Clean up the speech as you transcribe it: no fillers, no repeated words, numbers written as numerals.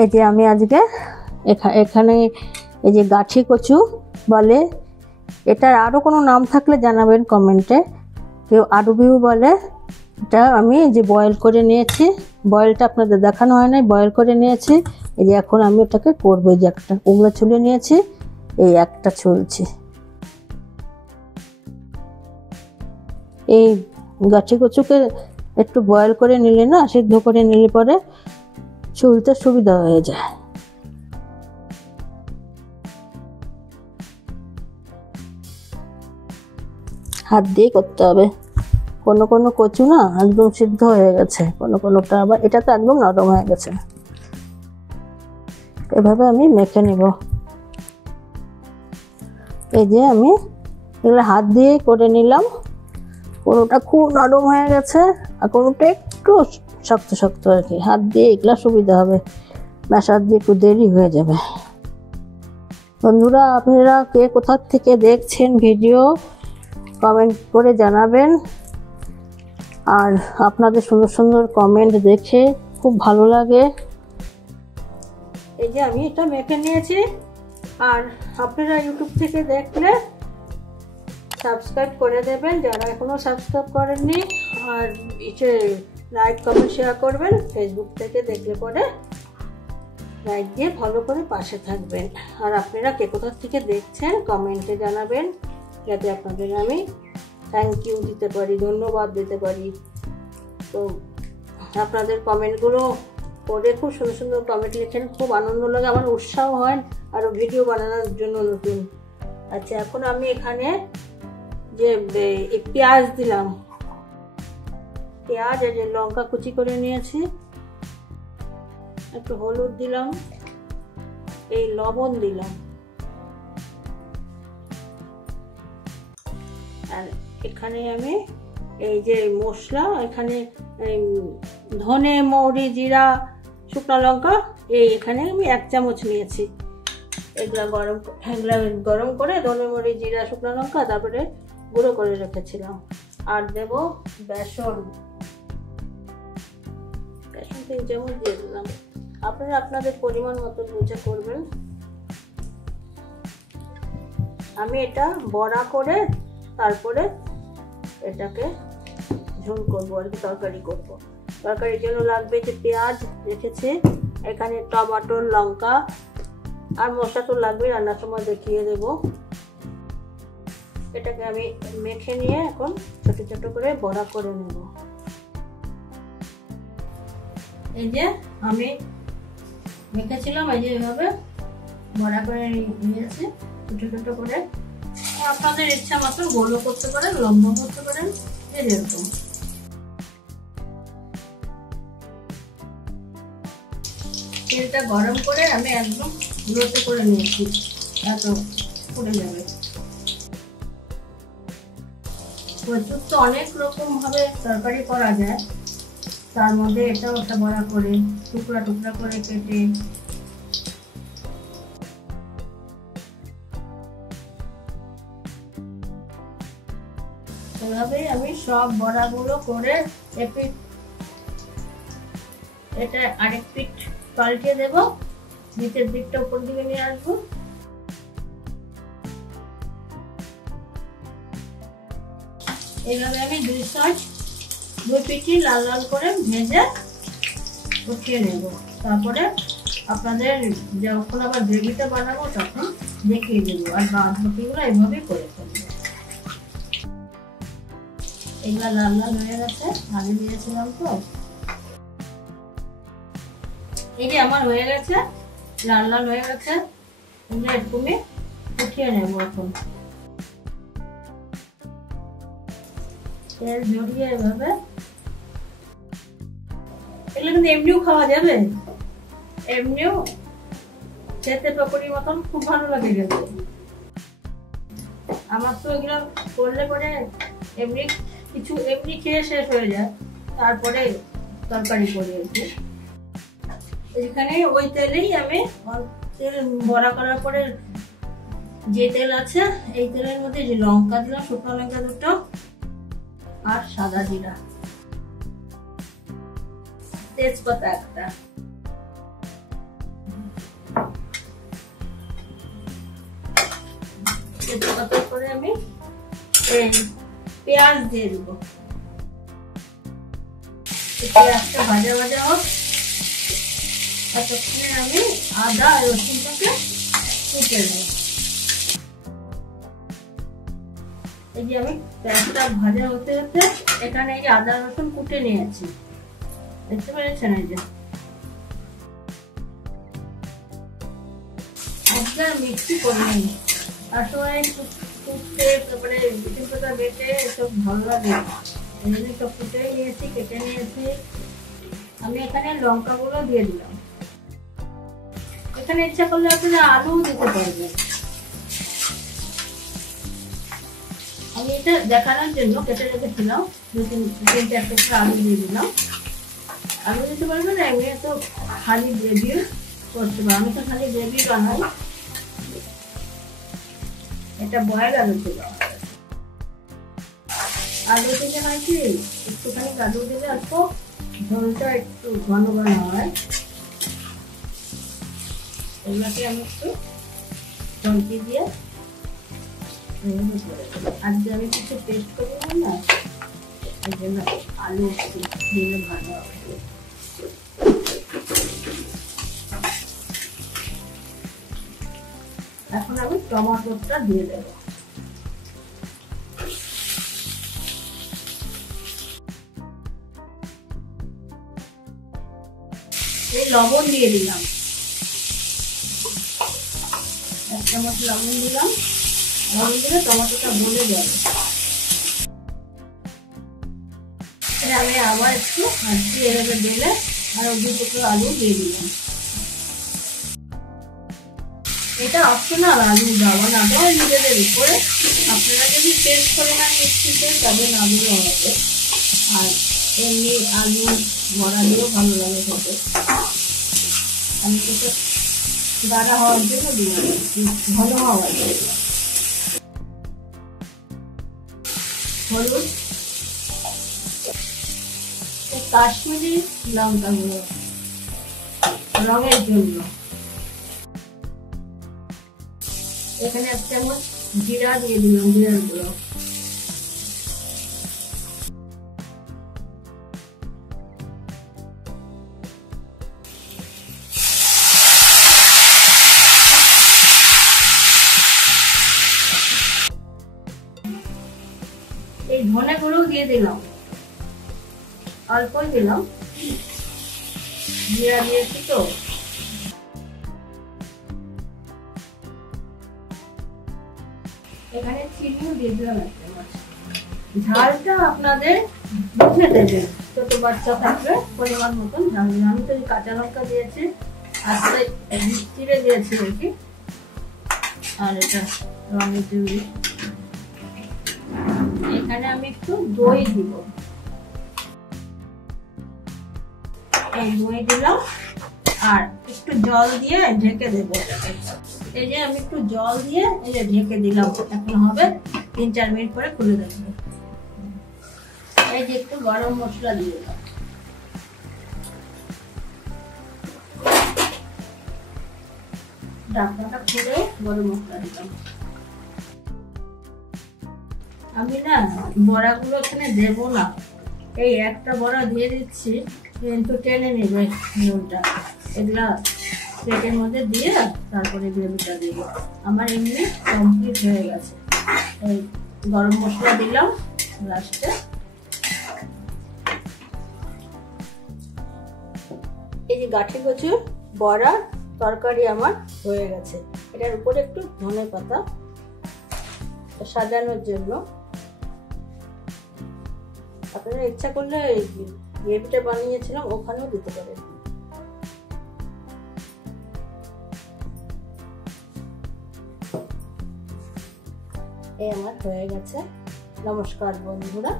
এই যে আমি আজকে এখানে এই যে গাছি কচু বলে, এটার আরও কোনো নাম থাকলে জানাবেন কমেন্টে। কেউ আরুবিউ বলে। এটা আমি যে বয়েল করে নিয়েছি, বয়েলটা আপনাদের দেখানো হয় নাই, বয়েল করে নিয়েছি। এই যে এখন আমি ওটাকে করবো। এই যে একটা কুমড়ো ছুলে নিয়েছি, এই একটা ছুলছি। এই গাছি কচুকে একটু বয়েল করে নিলে না, সিদ্ধ করে নিলে পরে ছুলতে সুবিধা হয়ে যায়। হাত দিয়ে করতে হবে। কোনো কোনো কচু না একদম সিদ্ধ হয়ে গেছে, কোনো কোনোটা আবার, এটা তো একদম নরম হয়ে গেছে। এভাবে আমি মেখে নেব। এই যে আমি এগুলো হাত দিয়ে করে নিলাম। কোনোটা খুব নরম হয়ে গেছে আর কোনোটা একটু শক্ত শক্ত আর কি। হাত দিয়ে এগুলো সুবিধা হবে, মেশার দিয়ে একটু দেরি হয়ে যাবে। বন্ধুরা, আপনারা কে কোথা থেকে দেখছেন ভিডিও কমেন্ট করে জানাবেন। আর আপনাদের সুন্দর সুন্দর কমেন্ট দেখে খুব ভালো লাগে। এই যে আমি এটা মেখে নিয়েছি। আর আপনারা ইউটিউব থেকে দেখলে সাবস্ক্রাইব করে দেবেন যারা এখনো সাবস্ক্রাইব করেননি। আর ইসে লাইক কমেন্ট শেয়ার করবেন। ফেসবুক থেকে দেখলে পরে লাইক দিয়ে ফলো করে পাশে থাকবেন। আর আপনারা কে কোথা থেকে দেখছেন কমেন্টে জানাবেন, যাতে আপনাদের আমি থ্যাংক ইউ দিতে পারি, ধন্যবাদ দিতে পারি। তো আপনাদের কমেন্টগুলো পড়ে খুব সুন্দর সুন্দর কমেন্ট লিখেন, খুব আনন্দ লাগে, আমার উৎসাহ হয় আরও ভিডিও বানানোর জন্য নতুন। আচ্ছা, এখন আমি এখানে যে পেঁয়াজ দিলাম, পেঁয়াজ আর যে লঙ্কা কুচি করে নিয়েছি, একটু হলুদ দিলাম, এই লবণ দিলাম, আর এখানে আমি এই যে মশলা, এখানে ধনে, মৌরি, জিরা, শুকনো লঙ্কা, এখানে আমি 1 চামচ নিয়েছি। এগুলা গরম করে ধনে, মৌরি, জিরা, শুকনো লঙ্কা তারপরে গুঁড়ো করে রেখেছিলাম। আর দেব বেসন, 3 চামচ দিয়ে দিলাম। আপনারা আপনাদের পরিমাণ মতো বুঝে করবেন। আমি এটা বড়া করে তারপরে এটাকে ঝোল করবো আর কি, তরকারি করবো। তরকারির জন্য লাগবে যে পেঁয়াজ রেখেছি, এখানে টমেটো, লঙ্কা, আর মশলা তো লাগবে, রান্নার সময় দেখিয়ে দেব। এটাকে আমি মেখে নিয়ে এখন ছোট ছোট করে বড়া করে নেব। এই যে আমি মেখেছিলাম, এই যে এভাবে বড়া করে নিয়েছি ছোট ছোট করে। আপনাদের ইচ্ছা মতো গোলও করতে পারেন, লম্বা করতে পারেন, এরকম। তেলটা গরম করে আমি একদম লোতে করে নিয়েছি, এত পড়ে যাবে। কচুর তো অনেক রকম ভাবে তরকারি করা যায়, তার মধ্যে এটাও একটা বড়া করে টুকরা টুকরা করে কেটে এভাবেই আমি সব বড়াগুলো করে এটা আরেক পিঠ পাল্টে দেব, নিচের দিকটা উপর দিকে নিয়ে আসবো। এইভাবে আমি 2 পিঠই লাল লাল করে ভেজে উঠিয়ে নেব। তারপরে আপনাদের যখন আবার গ্রেভিটা বানাবো তখন দেখিয়ে দেবো। আর বাদ বাকিগুলো এইভাবেই করে ফেলবো। এগুলা লাল লাল হয়ে গেছে, আগে দিয়েছিলাম তো। এই যে আমার হয়ে গেছে, লাল লাল হয়ে গেছে, এরকমই উঠিয়ে নেবো। এখন তেল জড়িয়ে এভাবে, এগুলো কিন্তু এমনিও খাওয়া যাবে, এমনিও খেতে পকোড়ির মতন খুব ভালো লাগে খেতে। আমার তো এগুলো করলে পরে এমনি কিছু এমনি খেয়ে শেষ হয়ে যায়, তারপরে তরকারি করি আর কি। এখানে ওই তেলেই আমি তেল বড়া করার পরে যে তেল আছে, এই তেলের মধ্যে যে লঙ্কা দিলাম, শুকনো লঙ্কা 2টো, আর সাদা জিরা, তেজপাতা 1টা, তেজপাতা করে আমি এই পেঁয়াজ দিয়ে দেবো। পেঁয়াজটা ভাজা ভাজা হোক, ততক্ষণে আমি আদা আর রসুনটাকে কুটে নেব। এই যে আমি পেঁয়াজটা ভাজা হতে হতে এখানে এই যে আদা রসুন কুটে নিয়েছি, দেখতে পেরেছেন? এই যে একবার মিক্সি করে নিই, আর সময় কুটতে তারপরে বেকিং পাতা বেটে সব ভালো লাগে, এই জন্য সব কুটে নিয়েছি, কেটে নিয়েছি। আমি এখানে লঙ্কাগুলো দিয়ে দিলাম। এখানে ইচ্ছা করলে আপনারা আলু দিতে পারবেন। আমি এটা দেখানোর জন্য কেটে রেখেছিলাম, তিন চারটে আলু দিয়ে দিলাম। আলু দিতে পারবেন, এমনি তো খালি গ্রেভি করতে পারবো। আমি তো খালি গ্রেভি বানাই। এটা বয়েল আলু ছিল। আলু দিলে হয় কি, একটুখানি আলু দিলে অল্প ঝোলটা একটু ঘন ঘন হয়। এগুলোকে আমি একটু চমকি দিয়ে আজকে আমি কিছু পেস্ট করলাম না, এই জন্য আলু দিলে ভালো হবে। এখন আমি টমেটোটা দিয়ে দেব। এই লবণ দিয়ে দিলাম, 1 চামচ লবণ দিলাম। লবণ দিলে টমেটোটা গলে যাবে। আমি আবার একটু এভাবে দিলে আর 2 টুকরো আলু দিয়ে দিলাম। এটা অপশনাল, আলু দেওয়া না দেওয়া নিজেদের উপরে। আপনারা যদি টেস্ট করে না মিক্সিতে তবে না দিলেও হবে। আর এমনি আলু বড়া দিয়েও ভালো লাগে খেতে। আমি তো গাঢ় হওয়ার জন্য দিয়ে ভালো হওয়ার জন্য। হলুদ, কাশ্মীরি লঙ্কা গুঁড়ো রঙের জন্য। এখানে 1 চামচ জিরা দিয়ে দিলাম, জিরার গুঁড়ো। এই ধনে গুঁড়ো দিয়ে দিলাম, অল্পই দিলাম, জিরা দিয়েছি তো। এখানে চিনিও দিয়ে দিলাম 1 চামচ। ঝালটা আপনাদের বুঝে দেবেন, ছোট বাচ্চা থাকলে পরিমাণ মতন ঝাল দিলাম। আমি তো কাঁচা লঙ্কা দিয়েছি, আসলে চিড়ে দিয়েছি আর কি। আর এটা রঙের জন্য এখানে আমি একটু দই দিব। এই দই দিলাম আর একটু জল দিয়ে ঢেকে দেবো। এই যে আমি একটু জল দিয়ে এই যে ঢেকে দিলাম। এখন হবে 3-4 মিনিট পরে খুলে দেবো। এই যে একটু গরম মশলা দিয়ে দিলাম। ঢাকনাটা খুলে গরম মশলা দিলাম। আমি না বড়াগুলো এখানে দেবো না, এই একটা বড়া দিয়ে দিচ্ছি, কিন্তু টেনে নেবে ঝোলটা। এগুলা প্লেটের মধ্যে দিয়ে তারপরে গ্রেভিটা দিব। আমার এমনি কমপ্লিট হয়ে গেছে। এই গরম মশলা দিলাম লাস্টে। এই যে গাঠি কচুর বড়া তরকারি আমার হয়ে গেছে। এটার উপরে একটু ধনে পাতা সাজানোর জন্য। আপনারা ইচ্ছা করলে গ্রেভিটা বানিয়েছিলাম ওখানেও দিতে পারেন। এই আমার হয়ে গেছে। নমস্কার বন্ধুরা।